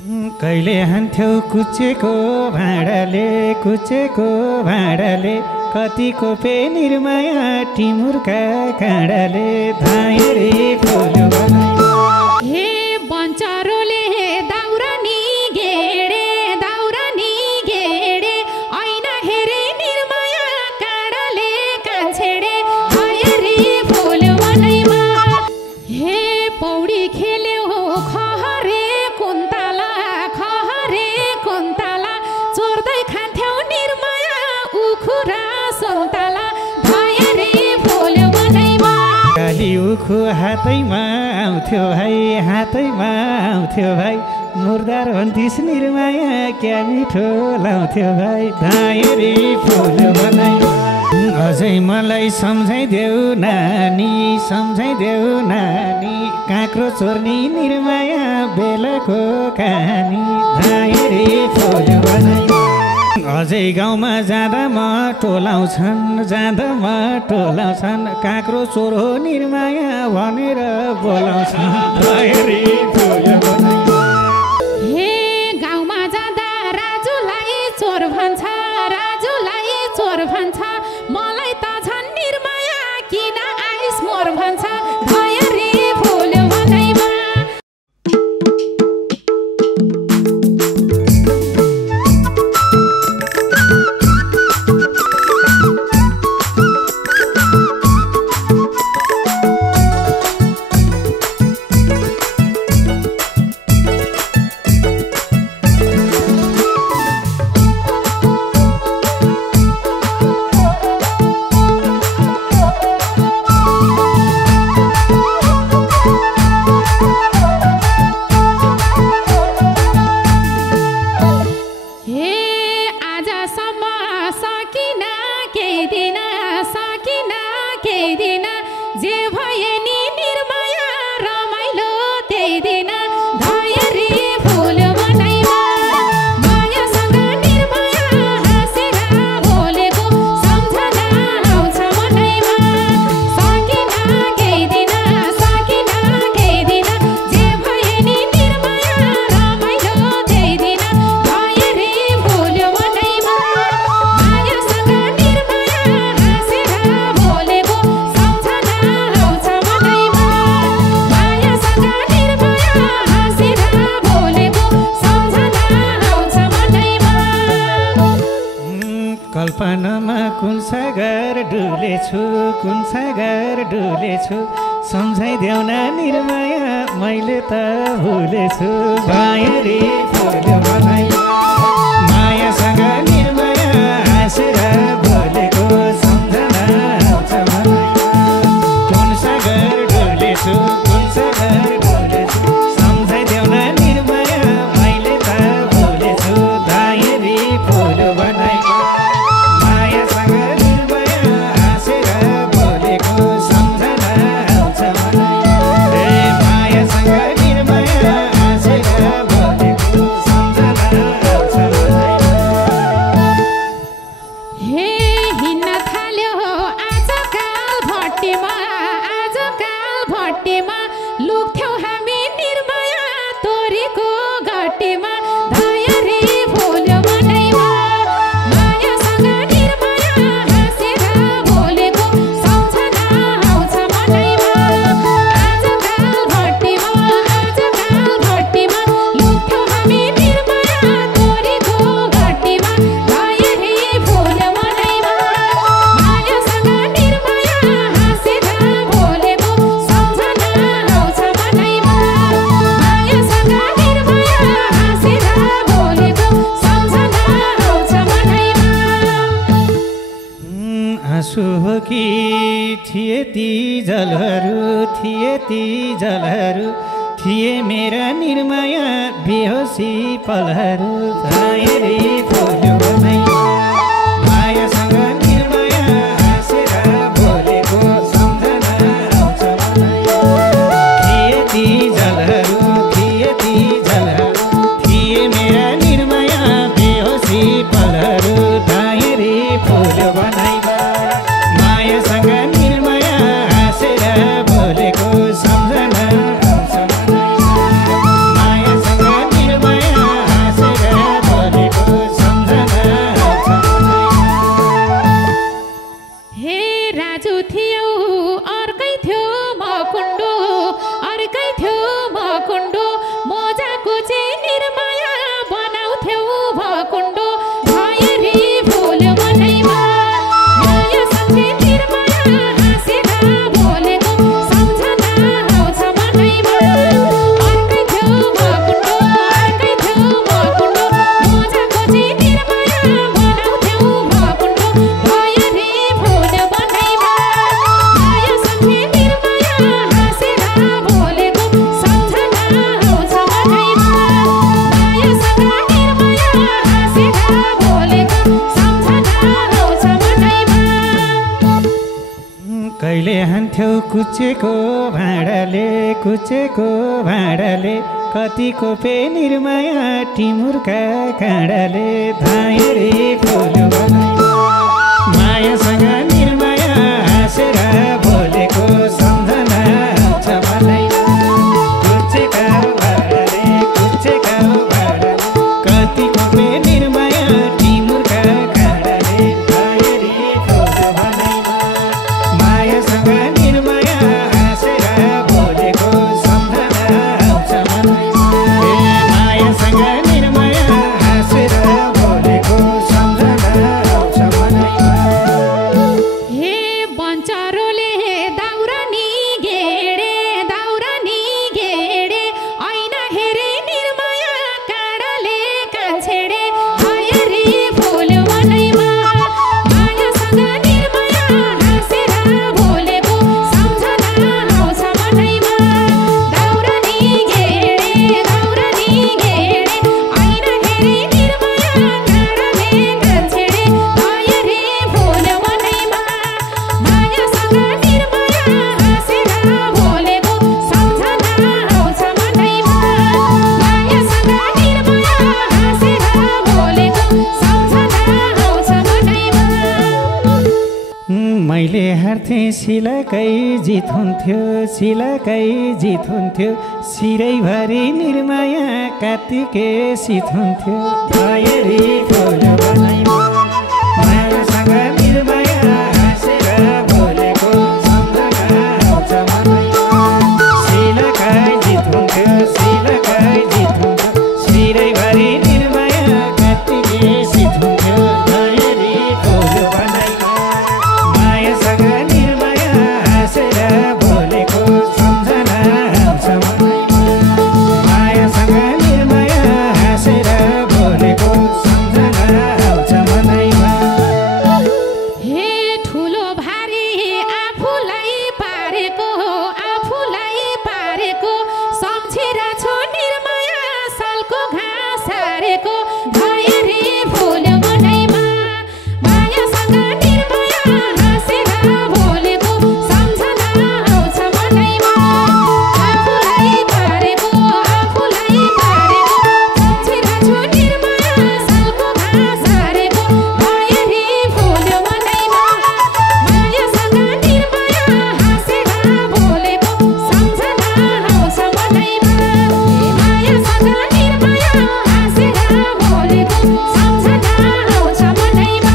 कहिले हान्थ्यौ कुचेको भाँडाले कतिको पे निर्माया टिमुरका काँडाले धाए रे फुल्यो बनाई हे बन्चरोले दाउरानी गेडे ऐना हेरे निर्माया काँडाले कान्छेडे धाए रे फुल्यो बनाईमा हे पौडी खेल्यो खहरे कुन्तला चोर्दै खान्थ्यौ निर्माया उखुरा सौताला धाए रे फुल्यो बनाईमा काली उखु हातैमा आउँथ्यो भाइ मुर्दार भन्थिस् निर्माया क्या मिठो लाउँथ्यो भाइ धाए रे फुल्यो बनाई अझै मलाई सम्झाइदेऊ नानी काँक्रो चोर्नी निर्माया बेलाको कहानी धाए रे फुल्यो बनाई अझै गाउँमा जाँदा म टोलाउँछन् काँक्रो चोर हो निर्माया भनेर बोलाउँछन् धाए रे फुल्यो बनाई हे गाउँमा जाँदा राजुलाई चोर भन्छ मलाई त झन् निर्माया किन आइस मोर भन्छ धाए रे फुल्यो बनाईमा जे भए नि निर्माया रमाइलो त्यही दिन धाए रे फुल्यो बनाईमा मायासँग निर्माया हाँसेर बोलेको सम्झना आउँछ मनैमा सकिन केही दिन जे भए नि निर्माया रमाइलो त्यही दिन धाए रे फुल्यो बनाईमा मायासँग निर्माया हाँसेर बोलेको कल्पनामा कुन सागर डुलेछु सम्झाइदेऊ न निर्माया मैले त भुलेछु धाए रे फुल्यो बनाई मायासँग निर्माया हाँसेर बोलेको सम्झना आउँछ मनैमा कुन सागर डुलेछु सम्झाइदेऊ न निर्माया मैले त भुलेछु धाए रे फुल्यो बनाई लुक्थ्यौ हामी निर्माया तोरीको घटीमा धाए रे फुल्यो बनाईमा मायासँग निर्माया हाँसेर बोलेको सम्झना आउँछ मनैमा आजकाल भट्टीमा लुक्थ्यौ हामी निर्माया तोरीको घटीमा धाए रे फुल्यो बनाईमा मायासँग निर्माया हाँसेर बोलेको सम्झना आउँछ मनैमा मायासँग निर्माया हाँसेर बोलेको सम्झना आउँछ मनैमा आँसु हो कि थिए ती जलहरू थिए मेरा निर्माया बेहोसी पलहरू धाए रे फुल्यो बनाई मायासँग निर्माया हाँसेर बोलेको सम्झना आउँछ मनैमा थिए ती जलहरू थिए मेरा निर्माया बेहोसी पलहरू धाए रे फुल्यो बनाई मायासँग निर्माया हाँसेर बोलेको सम्झना आउँछ मनैमा मायासँग निर्माया खोजे निर्माया बनाउँथ्यौ भकुण्डो भयरी फुल मनैमा माया सम्झे निर्माया हाँसेर बोलेको सम्झना आउँछ मनैमा अर्कै थियो भकुण्डो अर्कै थियो भकुण्डो मोजा खोजे निर्माया बनाउँथ्यौ भकुण्डो भयरी फुल मनैमा माया सम्झे निर्माया हाँसेर बोलेको सम्झना आउँछ मनैमा मायासँग निर्माया हाँसेर बोलेको सम्झना आउँछ मनैमा कहिले हान्थ्यौ कुचेको भाँडाले कतिको पे निर्माया टिमुरका काँडाले धायरी फुल मनैमा मायासँग निर्माया हाँसेर बोलेको सम्झना आउँछ मनैमा कुचेका भाँडाले कतिको पे निर्माया टिमुरका काँडाले धायरी फुल मनैमा मायासँग निर्माया हाँसेर बोलेको सम्झना आउँछ मनैमा मायासँग निर्माया हाँसेर बोलेको सम्झना आउँछ मनैमा हे बन्चरोले दाउरानी गेडे ऐना हेरे निर्माया काँडाले कान्छेडे भयरी फुल मनैमा मायासँग निर्माया हाँसेर बोलेको सम्झना आउँछ मनैमा दाउरानी गेडे ऐना हेरे निर्माया काँडाले कान्छेडे भयरी फुल मनैमा मायासँग निर्माया हाँसेर बोलेको सम्झना आउँछ मनैमा मायासँग निर्माया हाँसेर बोलेको सम्झना आउँछ मनैमा मैले हार्थेँ सिलाकै जित हुन्थ्यो सिरैभरि निर्माया कात्तिके शीत हुन्थ्यो भयरी फुल मनैमा मायासँग निर्माया हाँसेर बोलेको सम्झना आउँछ मनैमा सिलाकै जित हुन्थ्यो सिरैभरि निर्माया कात्तिके शीत हुन्थ्यो भयरी फुल मनैमा मायासँग निर्माया हाँसेर बोलेको सम्झना आउँछ मनैमा मायासँग निर्माया हाँसेर बोलेको सम्झना आउँछ मनैमा हे ठुलो भारी आफूलाई पारेको सम्झिरहेछु निर्माया सालको घाँस हारेको भयरी फुल मनैमा मायासँग निर्माया हाँसेर बोलेको सम्झना आउँछ मनैमा आफूलाई पारेको सम्झिरहेछु निर्माया सालको घाँस हारेको भयरी फुल मनैमा मायासँग निर्माया हाँसेर बोलेको सम्झना आउँछ मनैमा मायासँग निर्माया हाँसेर बोलेको सम्झना आउँछ मनैमा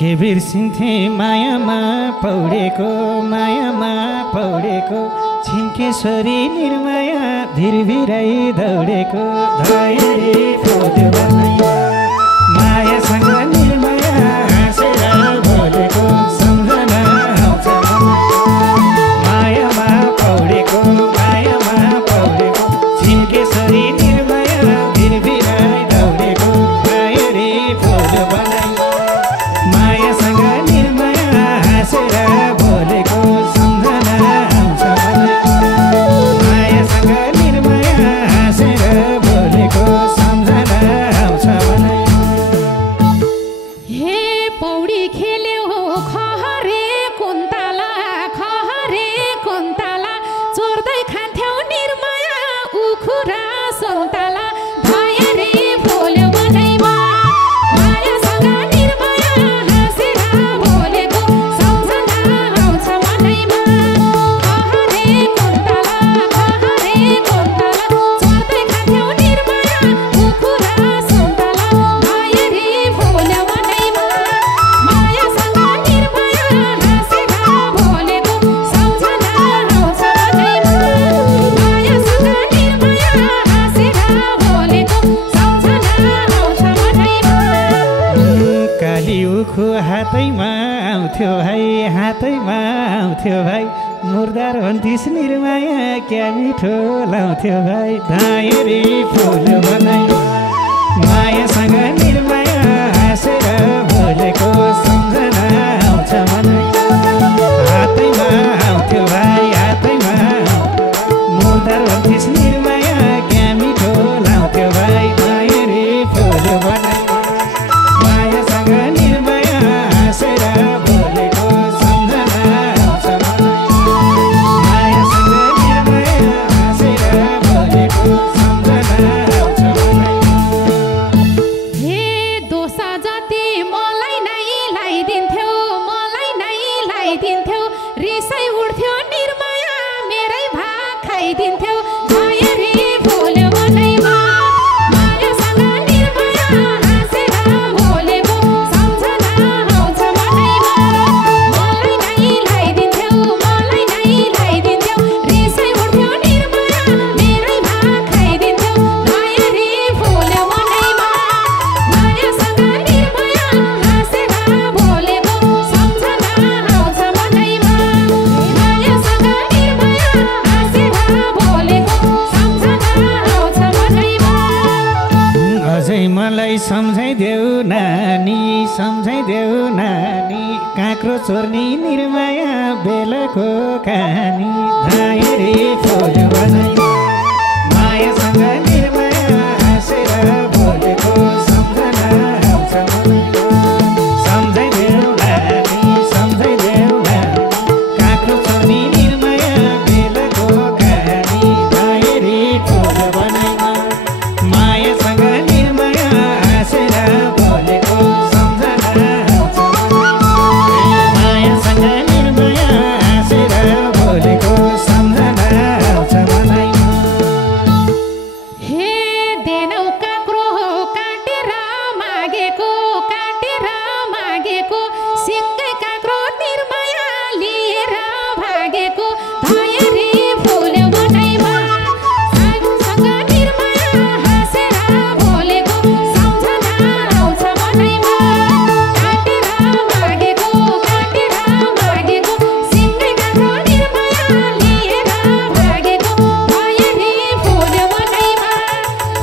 के बिर्सिन्थे मायामा पौडेको छिन्केश्वरी निर्माया धिरभिरै दौडेको धयरी फुल मनैमा मायासँग निर्माया हाँसेर बोलेको सम्झना आउँछ मनैमा मायामा पौडेको छिन्केश्वरी निर्माया धिरभिरै दौडेको धयरी फुल मनैमा मायासँग निर्माया हाँसेर बोलेको सम्झना आउँछ मनैमा मायासँग निर्माया हाँसेर बोलेको सम्झना आउँछ मनैमा हे पौडी खेल्यो खहरे कुन्तला चोर्दै खान्थ्यौ निर्माया उखुरा सुन्तला भयरी फुल मनैमा मायासँग निर्माया हाँसेर बोलेको सम्झना आउँछ मनैमा खहरे कुन्तला चोर्दै खान्थ्यौ निर्माया उखुरा सुन्तला भयरी फुल मनैमा मायासँग निर्माया हाँसेर बोलेको सम्झना आउँछ मनैमा मायासँग निर्माया आउँथ्यो भाइ हातैमा आउँथ्यो भाइ मुर्दार भन्थिस् निर्माया क्या मिठो लाउँथ्यो भाइ धायरी फुल बनाई मायासँग निर्माया हाँसेर बोलेको सम्झना आउँछ मलाई हातैमा आउँथ्यो भाइ हातैमा मुर्दार भन्थिस् निर्माया क्या मिठो लाउँथ्यो भाइ धायरी फुल बनाई मायासँग निर्माया हाँसेर बोलेको सम्झना आउँछ मलाई हे दोसा जति मलाई नै लाइदिन्थ्यो रिसै उठ्थ्यो निर्माया मेरै भाग खाइदिन्थ्यो धायरी फुल बनैमा मायासँग निर्माया हाँसेर बोलेको सम्झना आउँछ मनैमा मलाई नै लाइदिन्थ्यो रिसै उठ्थ्यो निर्माया मेरै भाग खाइदिन्थ्यो धायरी फुल बनैमा मायासँग निर्माया हाँसेर बोलेको सम्झना आउँछ मनैमा मायासँग निर्माया हाँसेर बोलेको सम्झना आउँछ मनैमा अझै मलाई सम्झाइदेऊ नानी काँक्रो चोर्नी निर्माया बेलाको कहानी धायरी फुल बनाई मायासँग निर्माया हाँसेर बोलेको सम्झना आउँछ मलाई सम्झाइदेऊ नानी काँक्रो चोर्नी निर्माया बेलाको कहानी धायरी फुल बनाई मायासँग निर्माया हाँसेर बोलेको सम्झना आउँछ मायासँग निर्माया हाँसेर बोलेको सम्झना आउँछ मलाई हे देनौ काँक्रो काटेर मागेको सिङ्गै काँक्रो निर्माया लिएर भागेको धायरी फुल बनैमा सागसँग निर्माया हाँसेर बोलेको सम्झना आउँछ मनैमा काटेर मागेको सिङ्गै काँक्रो निर्माया लिएर भागेको धायरी फुल बनैमा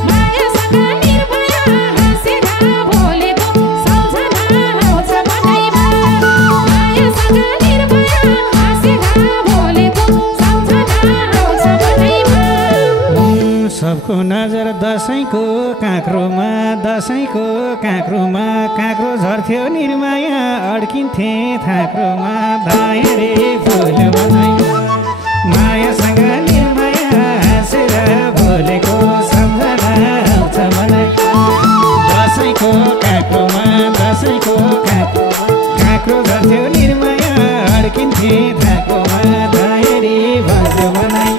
मायासँग निर्माया हाँसेर बोलेको सम्झना आउँछ मनैमा मायासँग निर्माया हाँसेर बोलेको सम्झना आउँछ मनैमा सबको नजर दसैँको काँक्रोमा काँक्रो झर्थ्यो निर्माया अड्किन्थे थाक्रोमा धायरी फुल बनाई मायासँग निर्माया हाँसेर बोलेको सम्झना आउँछ मलाई दसैँको काँक्रोमा काँक्रो झर्थ्यो निर्माया अड्किन्थे थाक्रोमा धायरी फुल बनाई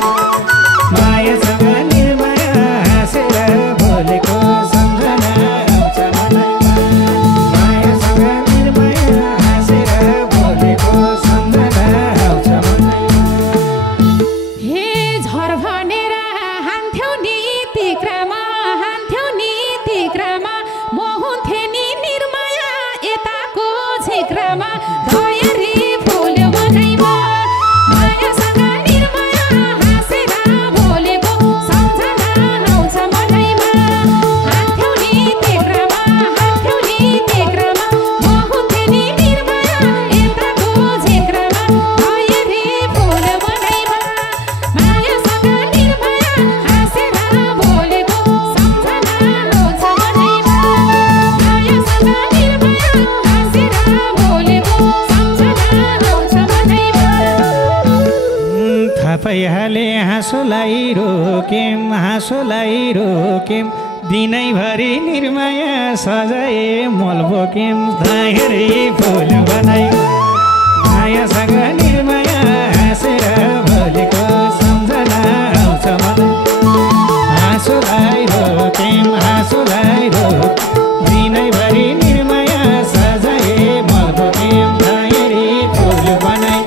मायासँग निर्माया हाँसेर बोलेको सम्झना आउँछ मलाई मायासँग निर्माया हाँसेर बोलेको सम्झना आउँछ मलाई हे झर भनेर हान्थ्यौ नि तिक्रामा म हुन्थे नि निर्माया यताको झिक्रामा धायरी फुल बनैमा मायासँग निर्माया हाँसेर बोलेको सम्झना आउँछ मनैमा हान्थ्यौ नि तिक्रामा म हुन्थे नि निर्माया यताको झिक्रामा धायरी फुल बनैमा मायासँग निर्माया हाँसेर बोलेको सम्झना आउँछ मनैमा मायासँग निर्माया हाँसेर बोलेको सम्झना आउँछ मनैमा थाहा पाइहाले हाँसोलाई रोकेम दिनैभरि निर्माया सजाए मल बोकेम धायरी फुल बनाई मायासँग निर्माया हाँसेर बोलेको सम्झना आउँछ मलाई हाँसोलाई रोकेम दिनैभरि निर्माया सजाए मल बोकेम धायरी फुल बनाई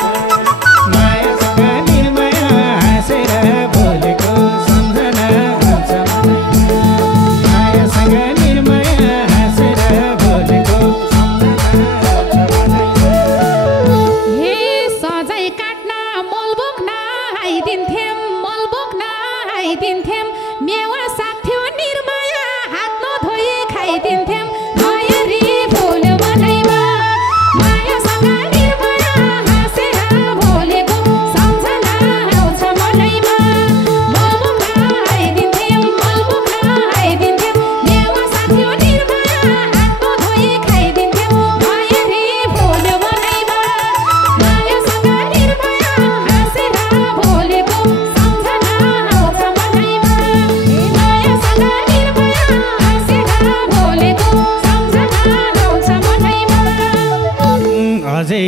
मायासँग निर्माया हाँसेर बोलेको सम्झना आउँछ मलाई मायासँग निर्माया हाँसेर बोलेको सम्झना आउँछ मलाई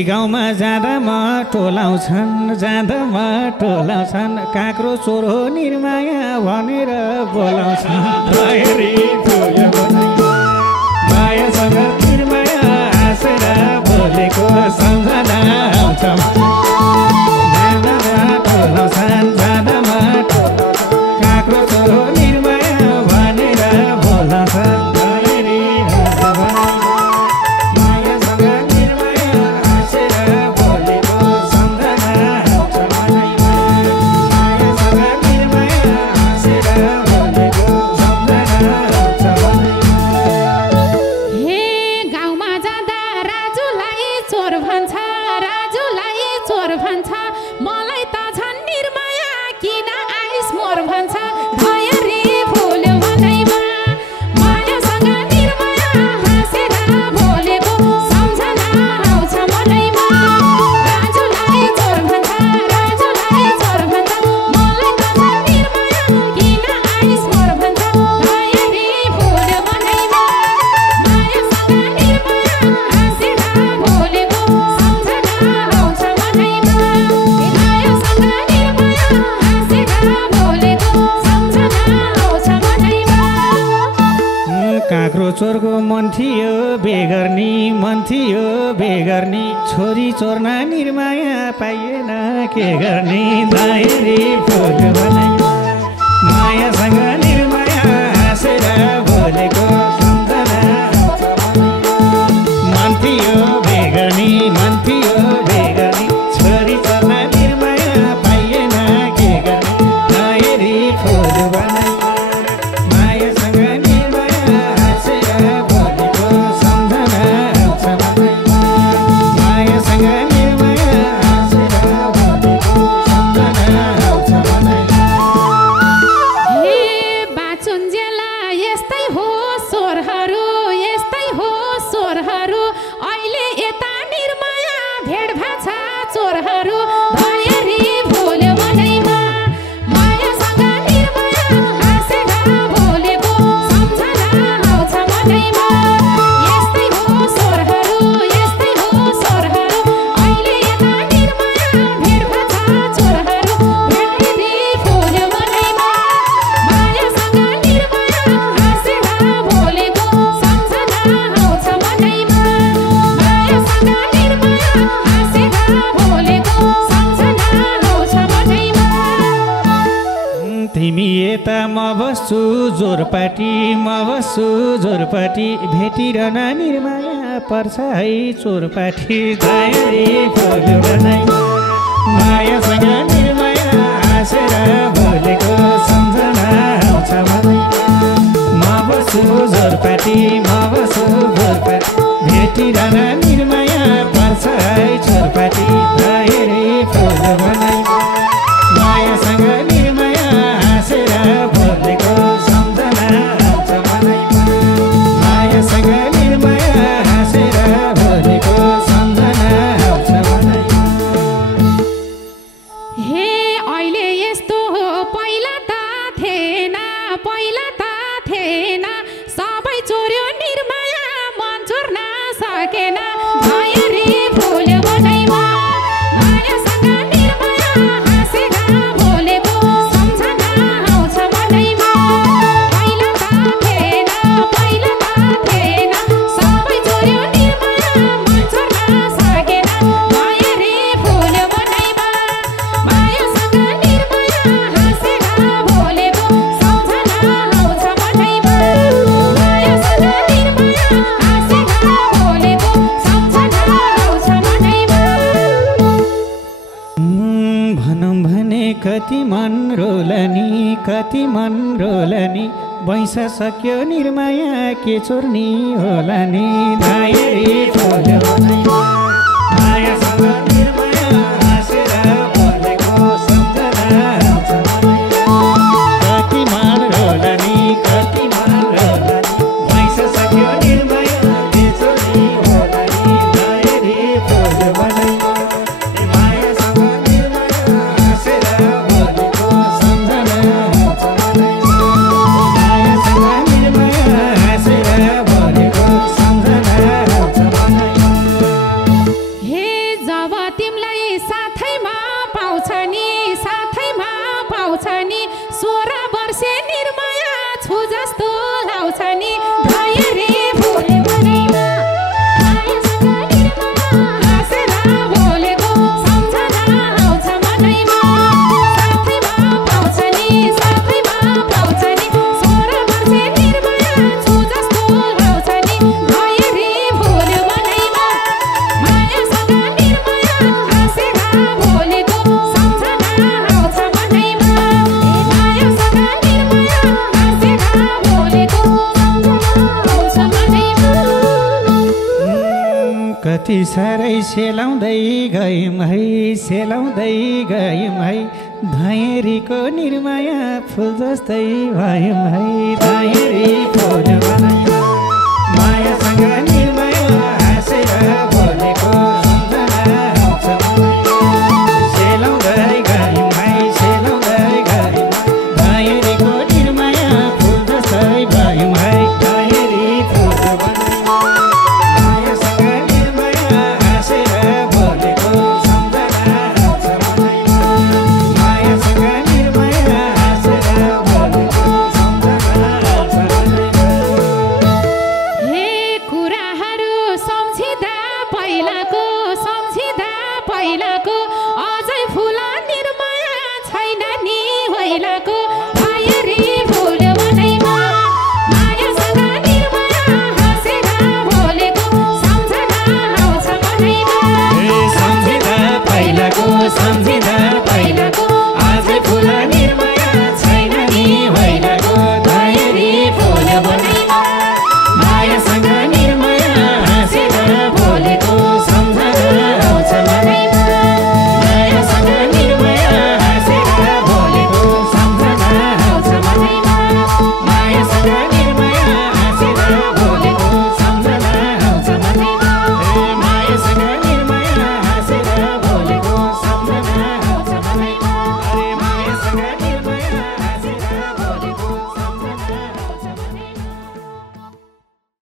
गाउँमा जाँदामा टोलाउँछन् काँक्रो चोर हो निर्माया भनेर बोलाउँछन् धैर्य फुल्यो मायासँग निर्माया हाँसेर बोलेको सम्झना आउँछ टोलाउँछन् जाँदामा काँक्रो चोर हो निर्माया भनेर बोलाउँछन् चोरको मन थियो बेगर्नी छोरी चोर्न निर्माया पाइएन के गर्ने दाइरी फुल्यो बनाइ मायासँग निर्माया हाँसेर बोलेको सम्झना मन थियो बेगर्नी छोरी चोर्न निर्माया पाइएन के गर्ने दाइरी फुल्यो बनाइ म बस्छु जोरपाटी भेटिरहन निर्माया पर्छ है चोरपाटी दाइरी फुल्यो बनाइ मायासँग निर्माया हाँसेर बोलेको सम्झना आउँछ मलाई म बस्छु जोरपाटी भेटिरहन निर्माया पर्छ है चोरपाटी दाइरी फुल्यो बनाइ मायासँग निर्माया हाँसेर बोलेको कति मन रोलनी बैसा सक्यो निर्माया के चोर्नी होला नि दाइरी फुल्यो मायासँग निर्माया हाँसेर बोलेको सम्झना आउँछ कति मन रोलनी बैसा सक्यो निर्माया के चोर्नी होला नि दाइरी फुल्यो मायासँग निर्माया हाँसेर बोलेको सम्झना हे कति साह्रै सेलाउँदै गयौँ है सेलाउँदै गयौँ है धैँरीको निर्माया फुल जस्तै भयौँ है